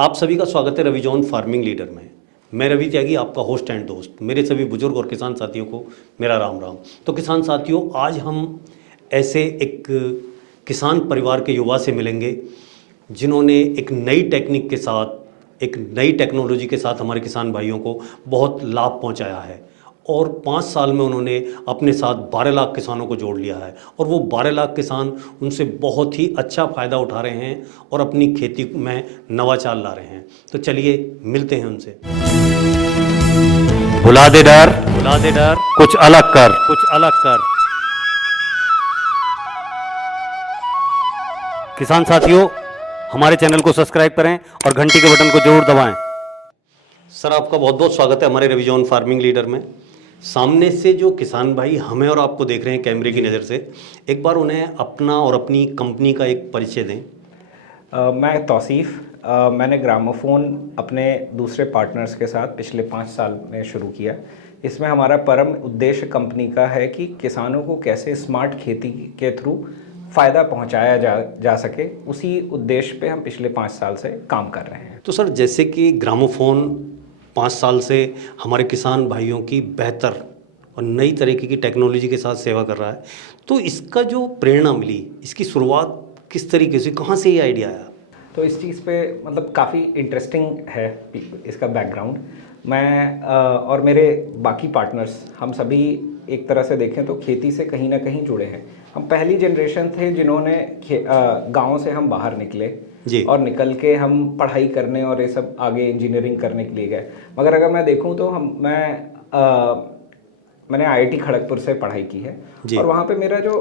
आप सभी का स्वागत है रवि जॉन फार्मिंग लीडर में। मैं रवि त्यागी, आपका होस्ट एंड दोस्त। मेरे सभी बुजुर्ग और किसान साथियों को मेरा राम राम। तो किसान साथियों, आज हम ऐसे एक किसान परिवार के युवा से मिलेंगे जिन्होंने एक नई टेक्निक के साथ, एक नई टेक्नोलॉजी के साथ हमारे किसान भाइयों को बहुत लाभ पहुंचाया है। और 5 साल में उन्होंने अपने साथ 12 लाख किसानों को जोड़ लिया है और वो 12 लाख किसान उनसे बहुत ही अच्छा फ़ायदा उठा रहे हैं और अपनी खेती में नवाचार ला रहे हैं। तो चलिए मिलते हैं उनसे। भुला दे डर, कुछ अलग कर। किसान साथियों, हमारे चैनल को सब्सक्राइब करें और घंटी के बटन को जरूर दबाएं। सर, आपका बहुत बहुत स्वागत है हमारे रवि जॉन फार्मिंग लीडर में। सामने से जो किसान भाई हमें और आपको देख रहे हैं कैमरे की नज़र से, एक बार उन्हें अपना और अपनी कंपनी का एक परिचय दें। मैं तौसीफ़, मैंने ग्रामोफोन अपने दूसरे पार्टनर्स के साथ पिछले 5 साल में शुरू किया। इसमें हमारा परम उद्देश्य कंपनी का है कि किसानों को कैसे स्मार्ट खेती के थ्रू फ़ायदा पहुंचाया जा सके, उसी उद्देश्य पे हम पिछले 5 साल से काम कर रहे हैं। तो सर, जैसे कि ग्रामोफोन 5 साल से हमारे किसान भाइयों की बेहतर और नई तरीके की टेक्नोलॉजी के साथ सेवा कर रहा है, तो इसका जो प्रेरणा मिली, इसकी शुरुआत किस तरीके से, कहाँ से ये आइडिया आया? तो इस चीज़ पे मतलब काफ़ी इंटरेस्टिंग है इसका बैकग्राउंड। मैं और मेरे बाकी पार्टनर्स, हम सभी एक तरह से देखें तो खेती से कहीं ना कहीं जुड़े हैं। हम पहली जनरेशन थे जिन्होंने गाँव से हम बाहर निकले जी। और निकल के हम पढ़ाई करने और ये सब आगे इंजीनियरिंग करने के लिए गए। मगर अगर मैं देखूं तो मैंने आईआईटी खड़गपुर से पढ़ाई की है और वहाँ पे मेरा जो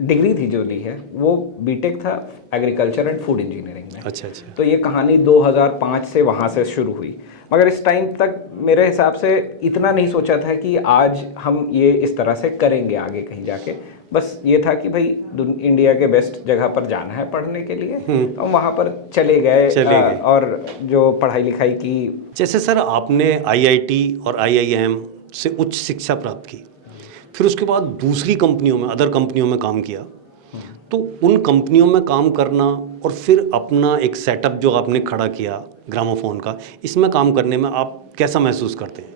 डिग्री थी जो ली है वो बीटेक था एग्रीकल्चर एंड फूड इंजीनियरिंग में। अच्छा। तो ये कहानी 2005 से वहाँ से शुरू हुई। मगर इस टाइम तक मेरे हिसाब से इतना नहीं सोचा था कि आज हम ये इस तरह से करेंगे आगे कहीं जाके। बस ये था कि भाई इंडिया के बेस्ट जगह पर जाना है पढ़ने के लिए, तो वहाँ पर चले गए और जो पढ़ाई लिखाई की। जैसे सर, आपने आईआईटी और आईआईएम से उच्च शिक्षा प्राप्त की, फिर उसके बाद दूसरी कंपनियों में, अदर कंपनियों में काम किया, तो उन कंपनियों में काम करना और फिर अपना एक सेटअप जो आपने खड़ा किया ग्रामोफोन का, इसमें काम करने में आप कैसा महसूस करते हैं?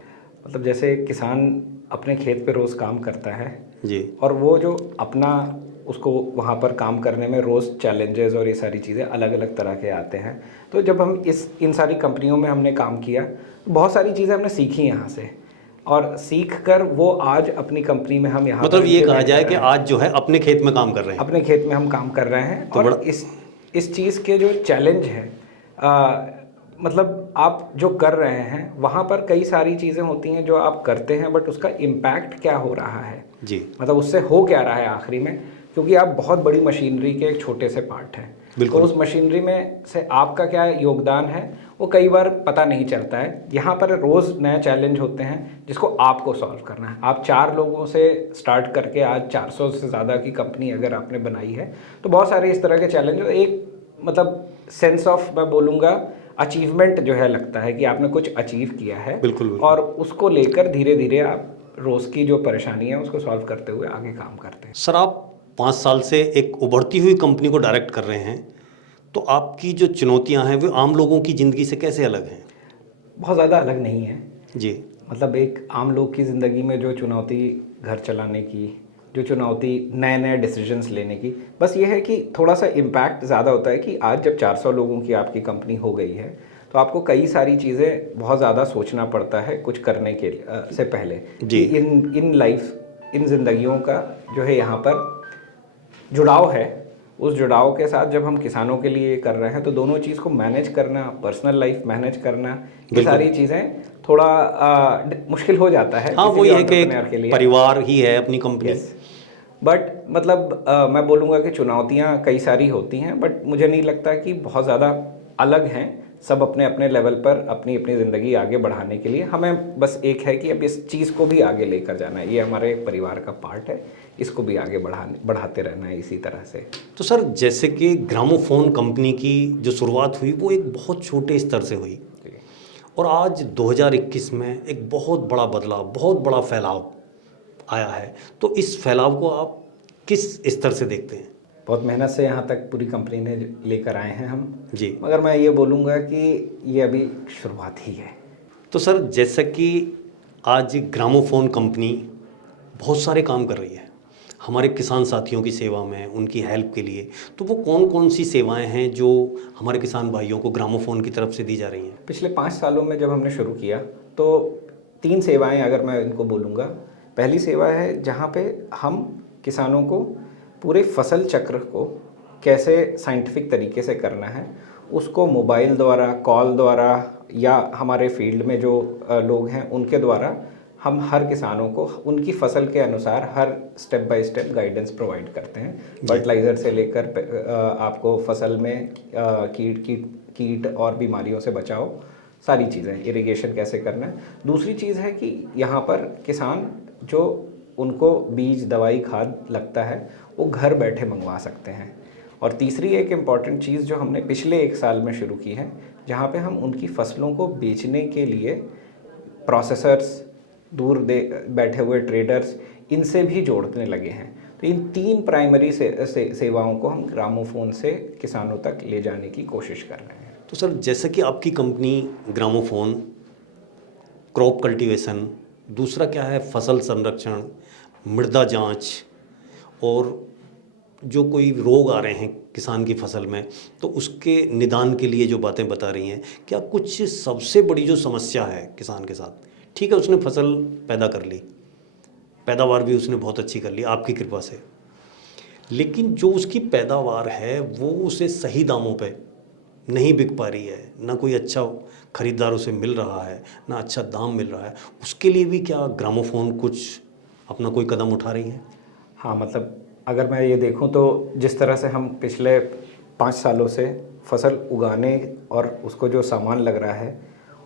मतलब जैसे किसान अपने खेत पे रोज़ काम करता है जी, और वो जो अपना उसको वहाँ पर काम करने में रोज़ चैलेंजेस और ये सारी चीज़ें अलग अलग तरह के आते हैं। तो जब हम इन सारी कंपनियों में हमने काम किया, बहुत सारी चीज़ें हमने सीखी यहाँ से, और सीख कर वो आज अपनी कंपनी में हम यहाँ मतलब ये कहा जाए कि आज जो है अपने खेत में काम कर रहे हैं। अपने खेत में हम काम कर रहे हैं। तो और इस चीज़ के जो चैलेंज है, मतलब आप जो कर रहे हैं वहाँ पर कई सारी चीज़ें होती हैं जो आप करते हैं, बट उसका इम्पैक्ट क्या हो रहा है जी, मतलब उससे हो क्या रहा है आखिरी में, क्योंकि आप बहुत बड़ी मशीनरी के एक छोटे से पार्ट हैं। तो उस मशीनरी में से आपका क्या योगदान है वो कई बार पता नहीं चलता है। यहाँ पर रोज़ नए चैलेंज होते हैं जिसको आपको सॉल्व करना है। आप 4 लोगों से स्टार्ट करके आज 400 से ज़्यादा की कंपनी अगर आपने बनाई है, तो बहुत सारे इस तरह के चैलेंज, एक मतलब सेंस ऑफ, मैं बोलूँगा अचीवमेंट जो है, लगता है कि आपने कुछ अचीव किया है। बिल्कुल। और उसको लेकर धीरे धीरे आप रोज़ की जो परेशानी है उसको सॉल्व करते हुए आगे काम करते हैं। सर, आप 5 साल से एक उभरती हुई कंपनी को डायरेक्ट कर रहे हैं, तो आपकी जो चुनौतियां हैं वो आम लोगों की ज़िंदगी से कैसे अलग हैं? बहुत ज़्यादा अलग नहीं है जी। मतलब एक आम लोग की ज़िंदगी में जो चुनौती घर चलाने की, जो चुनौती नए नए डिसीजंस लेने की, बस ये है कि थोड़ा सा इम्पैक्ट ज़्यादा होता है कि आज जब 400 लोगों की आपकी कंपनी हो गई है तो आपको कई सारी चीज़ें बहुत ज़्यादा सोचना पड़ता है कुछ करने के से पहले जी। इन ज़िंदगियों का जो है यहाँ पर जुड़ाव है। उस जुड़ाव के साथ जब हम किसानों के लिए कर रहे हैं तो दोनों चीज़ को मैनेज करना, पर्सनल लाइफ मैनेज करना, ये सारी चीज़ें थोड़ा मुश्किल हो जाता है। हाँ, वो ये है कि परिवार ही है अपनी कंपनी। बट मतलब मैं बोलूँगा कि चुनौतियाँ कई सारी होती हैं, बट मुझे नहीं लगता कि बहुत ज़्यादा अलग हैं। सब अपने अपने लेवल पर अपनी अपनी ज़िंदगी आगे बढ़ाने के लिए हमें बस एक है कि अब इस चीज़ को भी आगे लेकर जाना है। ये हमारे परिवार का पार्ट है, इसको भी आगे बढ़ाते रहना है इसी तरह से। तो सर, जैसे कि ग्रामोफोन कंपनी की जो शुरुआत हुई वो एक बहुत छोटे स्तर से हुई और आज 2021 में एक बहुत बड़ा बदलाव, बहुत बड़ा फैलाव आया है, तो इस फैलाव को आप किस स्तर से देखते हैं? बहुत मेहनत से यहाँ तक पूरी कंपनी ने लेकर आए हैं हम जी। मगर मैं ये बोलूँगा कि ये अभी शुरुआत ही है। तो सर जैसा कि आज ग्रामोफोन कंपनी बहुत सारे काम कर रही है हमारे किसान साथियों की सेवा में, उनकी हेल्प के लिए, तो वो कौन कौन सी सेवाएं हैं जो हमारे किसान भाइयों को ग्रामोफोन की तरफ से दी जा रही हैं? पिछले 5 सालों में जब हमने शुरू किया तो 3 सेवाएं अगर मैं इनको बोलूँगा। पहली सेवा है जहाँ पे हम किसानों को पूरे फसल चक्र को कैसे साइंटिफिक तरीके से करना है उसको मोबाइल द्वारा, कॉल द्वारा या हमारे फील्ड में जो लोग हैं उनके द्वारा हम हर किसानों को उनकी फसल के अनुसार हर step by step guidance provide करते हैं। फर्टिलाइज़र से लेकर आपको फसल में कीट और बीमारियों से बचाओ, सारी चीज़ें, इरिगेशन कैसे करना है। दूसरी चीज़ है कि यहाँ पर किसान जो उनको बीज, दवाई, खाद लगता है वो घर बैठे मंगवा सकते हैं। और तीसरी एक इम्पॉर्टेंट चीज़ जो हमने पिछले 1 साल में शुरू की है, जहाँ पे हम उनकी फसलों को बेचने के लिए प्रोसेसर्स, दूर बैठे हुए ट्रेडर्स, इनसे भी जोड़ने लगे हैं। तो इन 3 प्राइमरी सेवाओं को हम ग्रामोफोन से किसानों तक ले जाने की कोशिश कर रहे हैं। तो सर जैसे कि आपकी कंपनी ग्रामोफोन, क्रॉप कल्टीवेशन, दूसरा क्या है फसल संरक्षण, मृदा जांच, और जो कोई रोग आ रहे हैं किसान की फसल में तो उसके निदान के लिए जो बातें बता रही हैं, क्या कुछ सबसे बड़ी जो समस्या है किसान के साथ, ठीक है उसने फसल पैदा कर ली, पैदावार भी उसने बहुत अच्छी कर ली आपकी कृपा से, लेकिन जो उसकी पैदावार है वो उसे सही दामों पे नहीं बिक पा रही है, ना कोई अच्छा खरीदार उसे मिल रहा है, ना अच्छा दाम मिल रहा है, उसके लिए भी क्या ग्रामोफोन कुछ अपना कोई कदम उठा रही है? हाँ, मतलब अगर मैं ये देखूं तो जिस तरह से हम पिछले 5 सालों से फसल उगाने और उसको जो सामान लग रहा है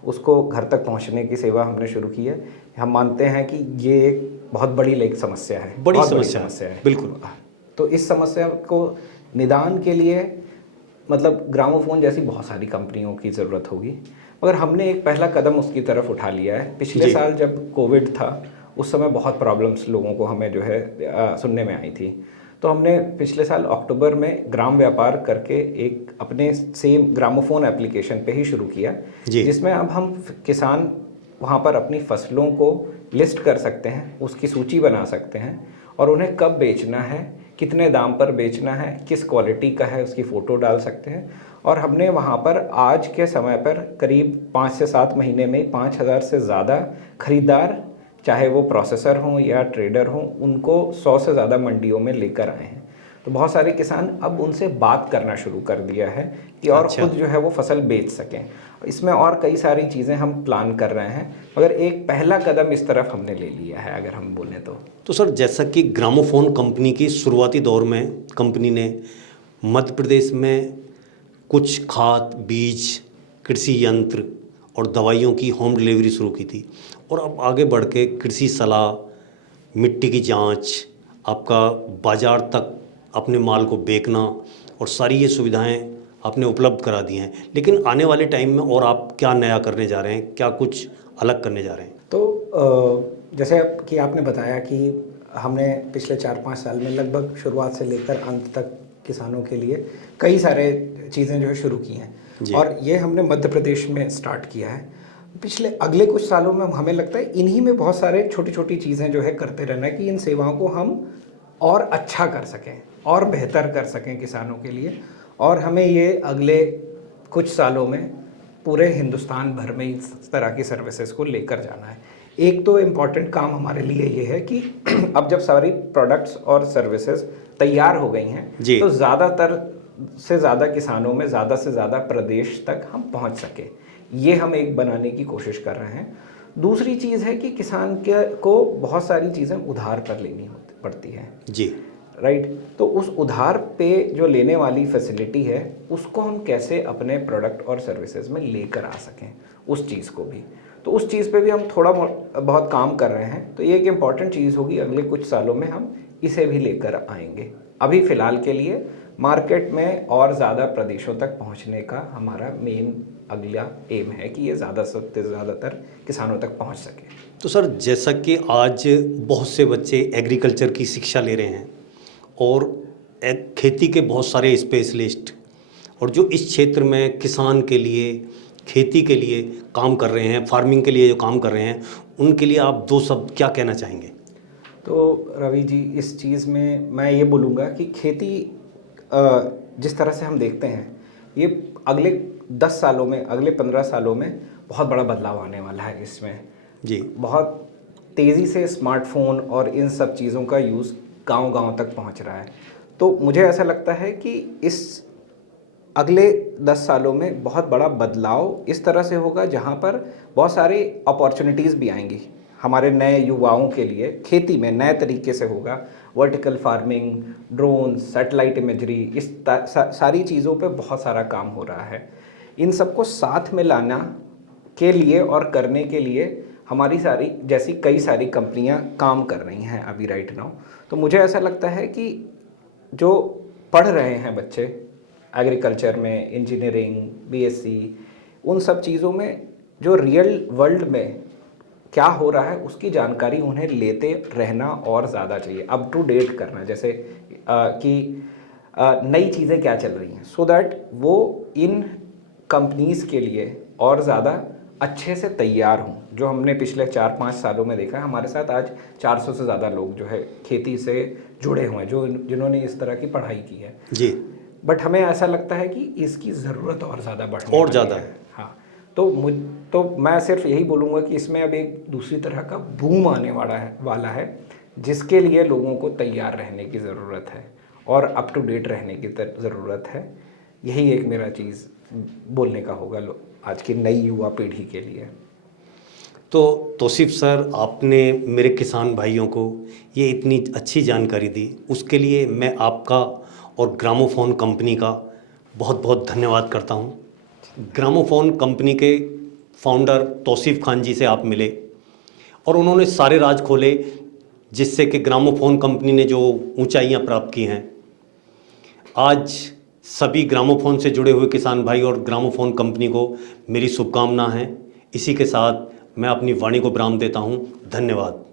उसको घर तक पहुंचने की सेवा हमने शुरू की है, हम मानते हैं कि ये एक बहुत बड़ी समस्या है, बड़ी बहुत समस्या है बिल्कुल। तो इस समस्या को निदान के लिए मतलब ग्रामोफोन जैसी बहुत सारी कंपनियों की ज़रूरत होगी, मगर हमने एक पहला कदम उसकी तरफ उठा लिया है। पिछले साल जब कोविड था उस समय बहुत प्रॉब्लम्स लोगों को हमें जो है सुनने में आई थी, तो हमने पिछले साल अक्टूबर में ग्राम व्यापार करके एक अपने सेम ग्रामोफोन एप्लीकेशन पे ही शुरू किया, जिसमें अब हम किसान वहाँ पर अपनी फसलों को लिस्ट कर सकते हैं, उसकी सूची बना सकते हैं और उन्हें कब बेचना है, कितने दाम पर बेचना है, किस क्वालिटी का है उसकी फ़ोटो डाल सकते हैं। और हमने वहाँ पर आज के समय पर करीब 5 से 7 महीने में 5,000 से ज़्यादा खरीदार, चाहे वो प्रोसेसर हों या ट्रेडर हों, उनको 100 से ज़्यादा मंडियों में लेकर आए हैं। तो बहुत सारे किसान अब उनसे बात करना शुरू कर दिया है कि और खुद जो है वो फसल बेच सकें। इसमें और कई सारी चीज़ें हम प्लान कर रहे हैं, मगर एक पहला कदम इस तरफ हमने ले लिया है अगर हम बोलें तो सर जैसा कि ग्रामोफोन कंपनी की शुरुआती दौर में कंपनी ने मध्य प्रदेश में कुछ खाद, बीज, कृषि यंत्र और दवाइयों की होम डिलीवरी शुरू की थी, और अब आगे बढ़ के कृषि सलाह, मिट्टी की जांच, आपका बाज़ार तक अपने माल को बेचना और सारी ये सुविधाएं आपने उपलब्ध करा दी हैं। लेकिन आने वाले टाइम में और आप क्या नया करने जा रहे हैं, क्या कुछ अलग करने जा रहे हैं? तो जैसे कि आपने बताया कि हमने पिछले 4-5 साल में लगभग शुरुआत से लेकर अंत तक किसानों के लिए कई सारे चीज़ें जो है शुरू की हैं, और ये हमने मध्य प्रदेश में स्टार्ट किया है। पिछले अगले कुछ सालों में हमें लगता है इन्हीं में बहुत सारे छोटी छोटी चीज़ें जो है करते रहना है कि इन सेवाओं को हम और अच्छा कर सकें और बेहतर कर सकें किसानों के लिए। और हमें ये अगले कुछ सालों में पूरे हिंदुस्तान भर में इस तरह की सर्विसेज को लेकर जाना है। एक तो इम्पॉर्टेंट काम हमारे लिए ये है कि अब जब सारी प्रोडक्ट्स और सर्विसेज तैयार हो गई हैं तो ज़्यादातर से ज़्यादा किसानों में ज़्यादा से ज़्यादा प्रदेश तक हम पहुंच सके, ये हम एक बनाने की कोशिश कर रहे हैं। दूसरी चीज़ है कि किसान को बहुत सारी चीज़ें उधार पर लेनी पड़ती हैं राइट, तो उस उधार पे जो लेने वाली फैसिलिटी है उसको हम कैसे अपने प्रोडक्ट और सर्विसेज में लेकर आ सकें, उस चीज़ को भी, तो उस चीज़ पे भी हम थोड़ा बहुत काम कर रहे हैं। तो ये एक इम्पॉर्टेंट चीज़ होगी, अगले कुछ सालों में हम इसे भी लेकर आएंगे। अभी फ़िलहाल के लिए मार्केट में और ज़्यादा प्रदेशों तक पहुंचने का हमारा मेन अगला एम है कि ये ज़्यादा से ज़्यादातर किसानों तक पहुंच सके। तो सर जैसा कि आज बहुत से बच्चे एग्रीकल्चर की शिक्षा ले रहे हैं और खेती के बहुत सारे स्पेशलिस्ट और जो इस क्षेत्र में किसान के लिए, खेती के लिए काम कर रहे हैं, फार्मिंग के लिए जो काम कर रहे हैं, उनके लिए आप दो शब्द क्या कहना चाहेंगे? तो रवि जी, इस चीज़ में मैं ये बोलूँगा कि खेती जिस तरह से हम देखते हैं, ये अगले 10 सालों में, अगले 15 सालों में बहुत बड़ा बदलाव आने वाला है। इसमें जी, बहुत तेज़ी से स्मार्टफोन और इन सब चीज़ों का यूज़ गांव-गांव तक पहुंच रहा है। तो मुझे ऐसा लगता है कि इस अगले 10 सालों में बहुत बड़ा बदलाव इस तरह से होगा जहां पर बहुत सारी अपॉर्चुनिटीज़ भी आएंगी हमारे नए युवाओं के लिए। खेती में नए तरीके से होगा, vertical farming, drone, satellite imagery, इस सारी चीज़ों पे बहुत सारा काम हो रहा है। इन सबको साथ में लाना के लिए और करने के लिए हमारी सारी जैसी कई सारी कंपनियां काम कर रही हैं अभी राइट नाउ। तो मुझे ऐसा लगता है कि जो पढ़ रहे हैं बच्चे एग्रीकल्चर में, इंजीनियरिंग, बीएससी, उन सब चीज़ों में जो रियल वर्ल्ड में क्या हो रहा है उसकी जानकारी उन्हें लेते रहना और ज़्यादा चाहिए, अप टू डेट करना, जैसे कि नई चीज़ें क्या चल रही हैं, सो दैट वो इन कंपनीज़ के लिए और ज़्यादा अच्छे से तैयार हों। जो हमने पिछले 4-5 सालों में देखा है, हमारे साथ आज 400 से ज़्यादा लोग जो है खेती से जुड़े हुए हैं, जिन्होंने इस तरह की पढ़ाई की है जी। बट हमें ऐसा लगता है कि इसकी ज़रूरत और ज़्यादा बढ़ने और वाली ज़्यादा है। हाँ, तो मैं सिर्फ यही बोलूँगा कि इसमें अब एक दूसरी तरह का बूम आने वाला है जिसके लिए लोगों को तैयार रहने की ज़रूरत है और अप टू डेट रहने की ज़रूरत है। यही एक मेरा चीज़ बोलने का होगा आज की नई युवा पीढ़ी के लिए। तो तौसीफ सर, आपने मेरे किसान भाइयों को ये इतनी अच्छी जानकारी दी, उसके लिए मैं आपका और ग्रामोफोन कंपनी का बहुत बहुत धन्यवाद करता हूँ। ग्रामोफोन कंपनी के फाउंडर तौसीफ खान जी से आप मिले और उन्होंने सारे राज खोले जिससे कि ग्रामोफोन कंपनी ने जो ऊंचाइयां प्राप्त की हैं। आज सभी ग्रामोफोन से जुड़े हुए किसान भाई और ग्रामोफोन कंपनी को मेरी शुभकामना है। इसी के साथ मैं अपनी वाणी को विराम देता हूँ। धन्यवाद।